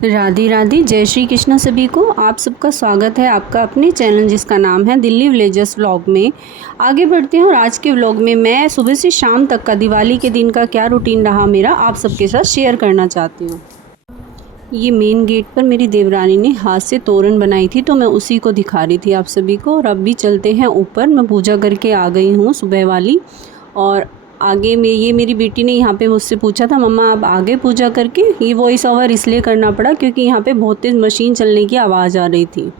राधे राधे, जय श्री कृष्ण सभी को। आप सबका स्वागत है आपका अपने चैनल जिसका नाम है दिल्ली विलेजर्स व्लॉग में। आगे बढ़ते हैं और आज के व्लॉग में मैं सुबह से शाम तक का दिवाली के दिन का क्या रूटीन रहा मेरा आप सबके साथ शेयर करना चाहती हूँ। ये मेन गेट पर मेरी देवरानी ने हाथ से तोरण बनाई थी तो मैं उसी को दिखा रही थी आप सभी को। और अब भी चलते हैं ऊपर। मैं पूजा करके आ गई हूँ सुबह वाली। और आगे में ये मेरी बेटी ने यहाँ पे मुझसे पूछा था, मम्मा आप आगे पूजा करके। ये वॉइस ओवर इसलिए करना पड़ा क्योंकि यहाँ पे बहुत तेज़ मशीन चलने की आवाज़ आ रही थी।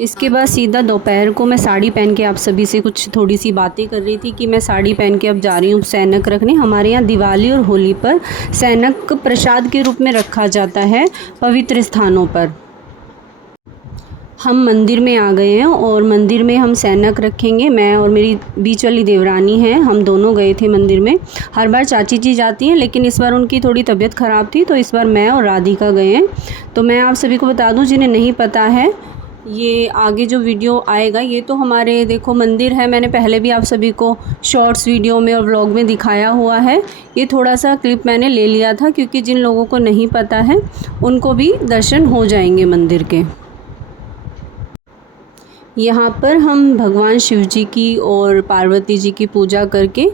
इसके बाद सीधा दोपहर को मैं साड़ी पहन के आप सभी से कुछ थोड़ी सी बातें कर रही थी कि मैं साड़ी पहन के अब जा रही हूँ सैनक रखने। हमारे यहाँ दिवाली और होली पर सैनक प्रसाद के रूप में रखा जाता है पवित्र स्थानों पर। हम मंदिर में आ गए हैं और मंदिर में हम सैनक रखेंगे। मैं और मेरी बीच वाली देवरानी है, हम दोनों गए थे मंदिर में। हर बार चाची जी जाती हैं लेकिन इस बार उनकी थोड़ी तबीयत ख़राब थी तो इस बार मैं और राधिका गए हैं। तो मैं आप सभी को बता दूं जिन्हें नहीं पता है, ये आगे जो वीडियो आएगा ये तो हमारे देखो मंदिर है। मैंने पहले भी आप सभी को शॉर्ट्स वीडियो में और व्लॉग में दिखाया हुआ है। ये थोड़ा सा क्लिप मैंने ले लिया था क्योंकि जिन लोगों को नहीं पता है उनको भी दर्शन हो जाएंगे मंदिर के। यहाँ पर हम भगवान शिव जी की और पार्वती जी की पूजा करके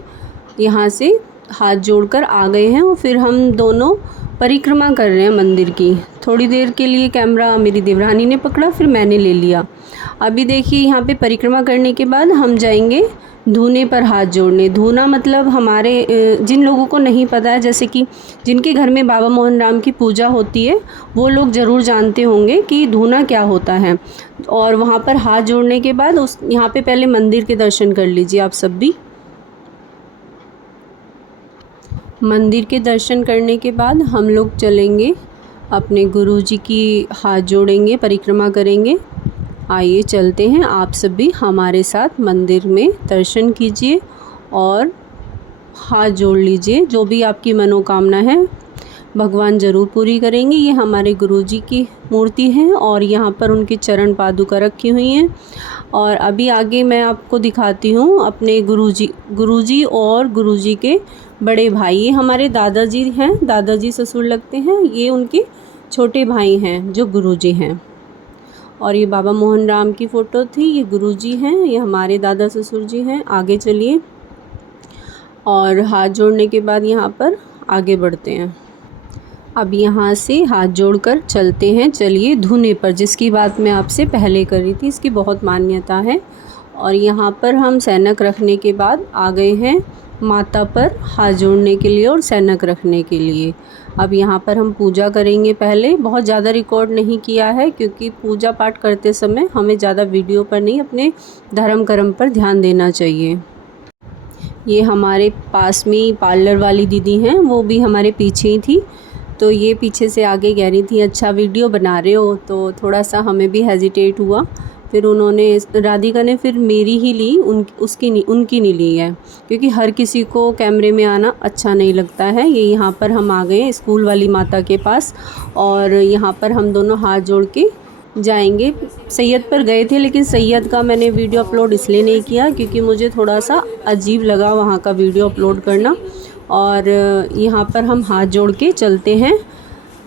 यहाँ से हाथ जोड़कर आ गए हैं और फिर हम दोनों परिक्रमा कर रहे हैं मंदिर की। थोड़ी देर के लिए कैमरा मेरी देवरानी ने पकड़ा, फिर मैंने ले लिया। अभी देखिए यहाँ पे परिक्रमा करने के बाद हम जाएंगे धूने पर हाथ जोड़ने। धूना मतलब हमारे जिन लोगों को नहीं पता है, जैसे कि जिनके घर में बाबा मोहन राम की पूजा होती है वो लोग ज़रूर जानते होंगे कि धूना क्या होता है। और वहाँ पर हाथ जोड़ने के बाद उस यहाँ पे पहले मंदिर के दर्शन कर लीजिए आप सब भी। मंदिर के दर्शन करने के बाद हम लोग चलेंगे अपने गुरुजी की हाथ जोड़ेंगे, परिक्रमा करेंगे। आइए चलते हैं, आप सब भी हमारे साथ मंदिर में दर्शन कीजिए और हाथ जोड़ लीजिए। जो भी आपकी मनोकामना है भगवान ज़रूर पूरी करेंगे। ये हमारे गुरुजी की मूर्ति है और यहाँ पर उनकी चरण पादुका रखी हुई हैं। और अभी आगे मैं आपको दिखाती हूँ अपने गुरुजी और गुरुजी के बड़े भाई। ये हमारे दादाजी हैं, दादाजी ससुर लगते हैं। ये उनके छोटे भाई हैं जो गुरुजी हैं। और ये बाबा मोहन राम की फ़ोटो थी, ये गुरुजी हैं, ये हमारे दादा ससुर जी हैं। आगे चलिए और हाथ जोड़ने के बाद यहाँ पर आगे बढ़ते हैं। अब यहाँ से हाथ जोड़कर चलते हैं, चलिए धुने पर, जिसकी बात मैं आपसे पहले कर रही थी। इसकी बहुत मान्यता है। और यहाँ पर हम सैनक रखने के बाद आ गए हैं माता पर हाथ जोड़ने के लिए और सैनक रखने के लिए। अब यहाँ पर हम पूजा करेंगे। पहले बहुत ज़्यादा रिकॉर्ड नहीं किया है क्योंकि पूजा पाठ करते समय हमें ज़्यादा वीडियो पर नहीं, अपने धर्म कर्म पर ध्यान देना चाहिए। ये हमारे पास में ही पार्लर वाली दीदी हैं, वो भी हमारे पीछे ही थी। तो ये पीछे से आगे कह रही थी अच्छा वीडियो बना रहे हो, तो थोड़ा सा हमें भी हेजिटेट हुआ। फिर उन्होंने, राधिका ने फिर मेरी ही ली, उनकी नहीं ली है क्योंकि हर किसी को कैमरे में आना अच्छा नहीं लगता है। ये यहाँ पर हम आ गए स्कूल वाली माता के पास और यहाँ पर हम दोनों हाथ जोड़ के जाएंगे। सैयद पर गए थे लेकिन सैयद का मैंने वीडियो अपलोड इसलिए नहीं किया क्योंकि मुझे थोड़ा सा अजीब लगा वहाँ का वीडियो अपलोड करना। और यहाँ पर हम हाथ जोड़ के चलते हैं।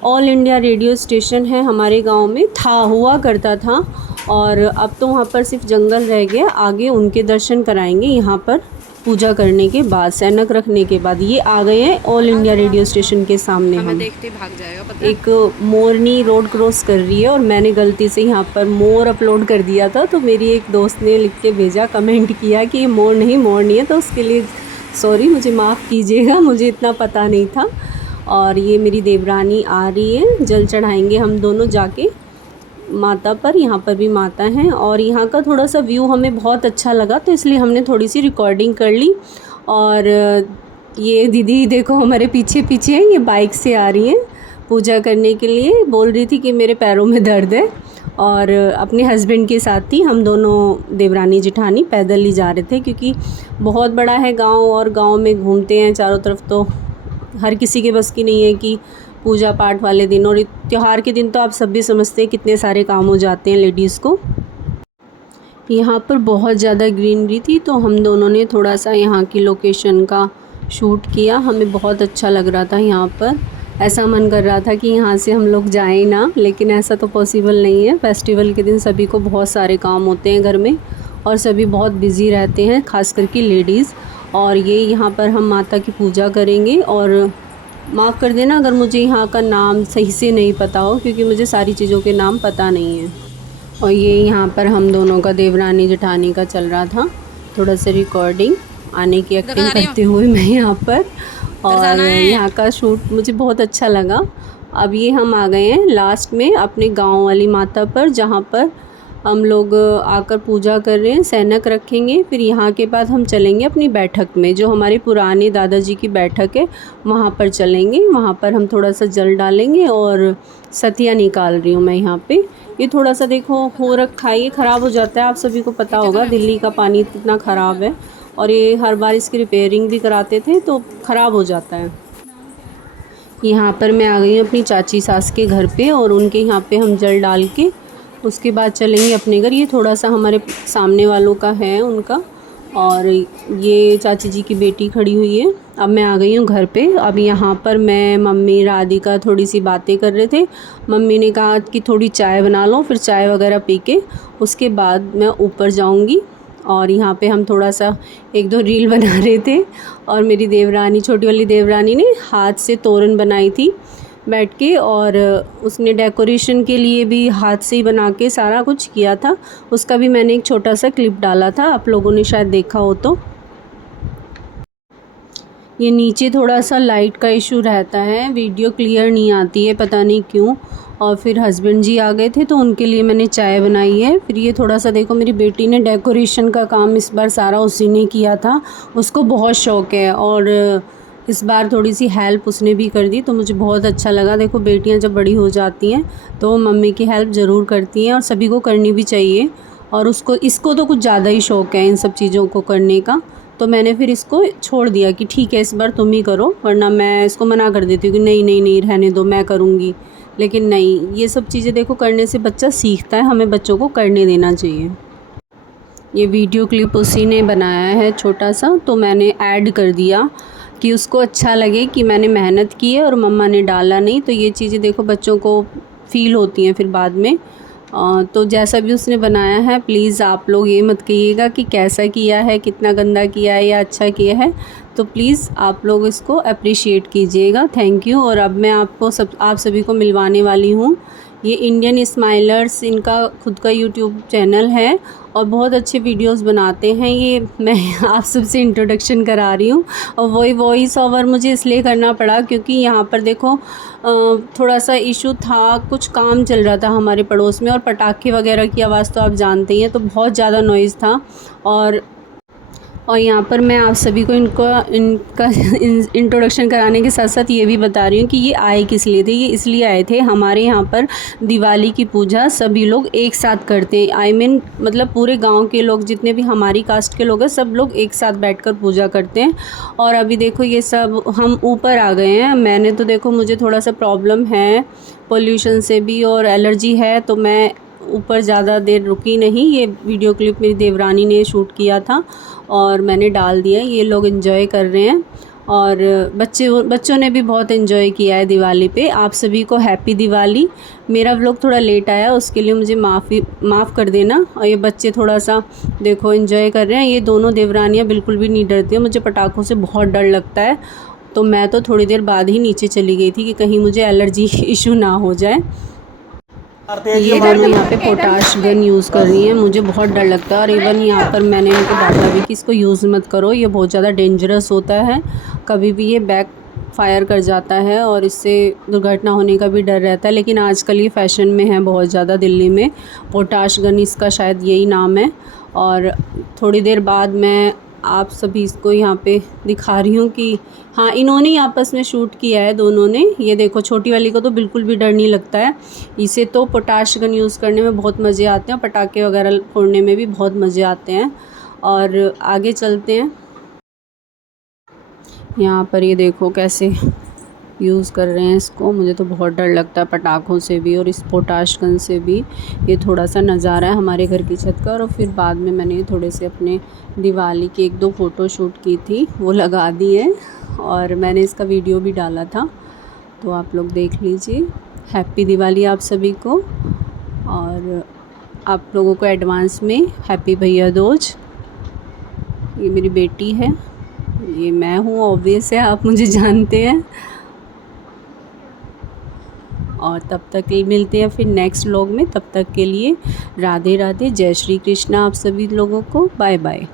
ऑल इंडिया रेडियो स्टेशन है हमारे गांव में, हुआ करता था और अब तो वहाँ पर सिर्फ जंगल रह गया। आगे उनके दर्शन कराएंगे यहाँ पर पूजा करने के बाद, सैनक रखने के बाद। ये आ गए हैं ऑल इंडिया रेडियो स्टेशन के सामने। हम देखते भाग जाएगा पता। एक मोरनी रोड क्रॉस कर रही है और मैंने गलती से यहाँ पर मोर अपलोड कर दिया था तो मेरी एक दोस्त ने लिख के भेजा, कमेंट किया कि ये मोर नहीं मोरनी है, तो उसके लिए सॉरी, मुझे माफ़ कीजिएगा, मुझे इतना पता नहीं था। और ये मेरी देवरानी आ रही है, जल चढ़ाएंगे हम दोनों जाके माता पर। यहाँ पर भी माता हैं और यहाँ का थोड़ा सा व्यू हमें बहुत अच्छा लगा तो इसलिए हमने थोड़ी सी रिकॉर्डिंग कर ली। और ये दीदी देखो हमारे पीछे पीछे है, ये बाइक से आ रही हैं पूजा करने के लिए। बोल रही थी कि मेरे पैरों में दर्द है और अपने हस्बैंड के साथ ही हम दोनों देवरानी जेठानी पैदल ही जा रहे थे क्योंकि बहुत बड़ा है गांव और गांव में घूमते हैं चारों तरफ, तो हर किसी के बस की नहीं है कि पूजा पाठ वाले दिन और त्यौहार के दिन तो आप सब भी समझते हैं कितने सारे काम हो जाते हैं लेडीज़ को। यहाँ पर बहुत ज़्यादा ग्रीनरी थी तो हम दोनों ने थोड़ा सा यहाँ की लोकेशन का शूट किया। हमें बहुत अच्छा लग रहा था यहाँ पर ऐसा मन कर रहा था कि यहाँ से हम लोग जाएं ना, लेकिन ऐसा तो पॉसिबल नहीं है। फेस्टिवल के दिन सभी को बहुत सारे काम होते हैं घर में और सभी बहुत बिज़ी रहते हैं, ख़ास करके लेडीज़। और ये यहाँ पर हम माता की पूजा करेंगे। और माफ़ कर देना अगर मुझे यहाँ का नाम सही से नहीं पता हो, क्योंकि मुझे सारी चीज़ों के नाम पता नहीं है। और ये यहाँ पर हम दोनों का देवरानी जेठानी का चल रहा था, थोड़ा सा रिकॉर्डिंग आने की एक्टिंग करते हुए मैं यहाँ पर। और यहाँ का शूट मुझे बहुत अच्छा लगा। अब ये हम आ गए हैं लास्ट में अपने गांव वाली माता पर, जहाँ पर हम लोग आकर पूजा कर रहे हैं, सैनक रखेंगे। फिर यहाँ के बाद हम चलेंगे अपनी बैठक में, जो हमारे पुराने दादाजी की बैठक है वहाँ पर चलेंगे। वहाँ पर हम थोड़ा सा जल डालेंगे और सतिया निकाल रही हूँ मैं यहाँ पे। ये थोड़ा सा देखो हो रखा है, ये ख़राब हो जाता है, आप सभी को पता होगा दिल्ली का पानी कितना ख़राब है। और ये हर बार इसकी रिपेयरिंग भी कराते थे तो ख़राब हो जाता है। यहाँ पर मैं आ गई हूँ अपनी चाची सास के घर पे, और उनके यहाँ पे हम जल डाल के उसके बाद चलेंगे अपने घर। ये थोड़ा सा हमारे सामने वालों का है उनका, और ये चाची जी की बेटी खड़ी हुई है। अब मैं आ गई हूँ घर पे। अब यहाँ पर मैं, मम्मी, राधिका थोड़ी सी बातें कर रहे थे। मम्मी ने कहा कि थोड़ी चाय बना लो, फिर चाय वगैरह पी के उसके बाद मैं ऊपर जाऊँगी। और यहाँ पे हम थोड़ा सा एक दो रील बना रहे थे। और मेरी देवरानी, छोटी वाली देवरानी ने हाथ से तोरण बनाई थी बैठ के, और उसने डेकोरेशन के लिए भी हाथ से ही बना के सारा कुछ किया था। उसका भी मैंने एक छोटा सा क्लिप डाला था, आप लोगों ने शायद देखा हो तो। ये नीचे थोड़ा सा लाइट का इशू रहता है, वीडियो क्लियर नहीं आती है, पता नहीं क्यों। और फिर हस्बैंड जी आ गए थे तो उनके लिए मैंने चाय बनाई है। फिर ये थोड़ा सा देखो, मेरी बेटी ने डेकोरेशन का काम इस बार सारा उसी ने किया था, उसको बहुत शौक़ है। और इस बार थोड़ी सी हेल्प उसने भी कर दी तो मुझे बहुत अच्छा लगा। देखो बेटियां जब बड़ी हो जाती हैं तो मम्मी की हेल्प ज़रूर करती हैं, और सभी को करनी भी चाहिए। और इसको तो कुछ ज़्यादा ही शौक़ है इन सब चीज़ों को करने का, तो मैंने फिर इसको छोड़ दिया कि ठीक है इस बार तुम ही करो, वरना मैं इसको मना कर देती हूँ कि नहीं नहीं नहीं रहने दो, मैं करूँगी। लेकिन नहीं, ये सब चीज़ें देखो करने से बच्चा सीखता है, हमें बच्चों को करने देना चाहिए। ये वीडियो क्लिप उसी ने बनाया है छोटा सा, तो मैंने ऐड कर दिया कि उसको अच्छा लगे कि मैंने मेहनत की है और मम्मा ने डाला नहीं। तो ये चीज़ें देखो बच्चों को फ़ील होती हैं फिर बाद में। तो जैसा भी उसने बनाया है, प्लीज़ आप लोग ये मत कहिएगा कि कैसा किया है, कितना गंदा किया है या अच्छा किया है। तो प्लीज़ आप लोग इसको अप्रिशिएट कीजिएगा। Thank you. और अब मैं आप सभी को मिलवाने वाली हूँ। ये इंडियन स्माइलर्स, इनका खुद का यूट्यूब चैनल है और बहुत अच्छे वीडियोस बनाते हैं। ये मैं आप सबसे इंट्रोडक्शन करा रही हूँ। और वॉइस ओवर मुझे इसलिए करना पड़ा क्योंकि यहाँ पर देखो थोड़ा सा इशू था, कुछ काम चल रहा था हमारे पड़ोस में, और पटाखे वगैरह की आवाज़ तो आप जानते ही हैं, तो बहुत ज़्यादा नॉइज़ था। और यहाँ पर मैं आप सभी को इनका इंट्रोडक्शन कराने के साथ साथ ये भी बता रही हूँ कि ये आए किस लिए थे। ये इसलिए आए थे, हमारे यहाँ पर दिवाली की पूजा सभी लोग एक साथ करते हैं। मतलब पूरे गांव के लोग, जितने भी हमारी कास्ट के लोग हैं, सब लोग एक साथ बैठकर पूजा करते हैं। और अभी देखो ये सब हम ऊपर आ गए हैं। मैंने तो देखो, मुझे थोड़ा सा प्रॉब्लम है पोल्यूशन से भी और एलर्जी है, तो मैं ऊपर ज़्यादा देर रुकी नहीं। ये वीडियो क्लिप मेरी देवरानी ने शूट किया था और मैंने डाल दिया। ये लोग एंजॉय कर रहे हैं और बच्चों ने भी बहुत एंजॉय किया है दिवाली पे। आप सभी को हैप्पी दिवाली। मेरा व्लॉग थोड़ा लेट आया, उसके लिए मुझे माफ़ कर देना। और ये बच्चे थोड़ा सा देखो एंजॉय कर रहे हैं। ये दोनों देवरानियाँ बिल्कुल भी नहीं डरती हैं। मुझे पटाखों से बहुत डर लगता है, तो मैं तो थोड़ी देर बाद ही नीचे चली गई थी कि कहीं मुझे एलर्जी इशू ना हो जाए। ये दोनों यहाँ पे पोटाश गन यूज़ कर रही हैं, मुझे बहुत डर लगता है। और इवन यहाँ पर मैंने इनको डांटा भी कि इसको यूज़ मत करो, ये बहुत ज़्यादा डेंजरस होता है, कभी भी ये बैक फायर कर जाता है और इससे दुर्घटना होने का भी डर रहता है। लेकिन आजकल ये फ़ैशन में है बहुत ज़्यादा, दिल्ली में पोटाश गन इसका शायद यही नाम है। और थोड़ी देर बाद मैं आप सभी इसको यहाँ पे दिखा रही हूँ कि हाँ, इन्होंने ही आपस में शूट किया है दोनों ने। ये देखो छोटी वाली को तो बिल्कुल भी डर नहीं लगता है, इसे तो पोटाश गन यूज़ करने में बहुत मज़े आते हैं, पटाखे वगैरह फोड़ने में भी बहुत मज़े आते हैं। और आगे चलते हैं। यहाँ पर ये देखो कैसे यूज़ कर रहे हैं इसको। मुझे तो बहुत डर लगता है पटाखों से भी और इस पोटाश गन से भी। ये थोड़ा सा नज़ारा है हमारे घर की छत का। और फिर बाद में मैंने थोड़े से अपने दिवाली के 1-2 फ़ोटो शूट की थी, वो लगा दी है और मैंने इसका वीडियो भी डाला था। तो आप लोग देख लीजिए। हैप्पी दिवाली आप सभी को, और आप लोगों को एडवांस में हैप्पी भैया दूज। ये मेरी बेटी है, ये मैं हूँ, ऑब्वियस है, आप मुझे जानते हैं। और तब तक के मिलते हैं फिर नेक्स्ट व्लॉग में। तब तक के लिए राधे राधे, जय श्री कृष्णा आप सभी लोगों को, बाय बाय।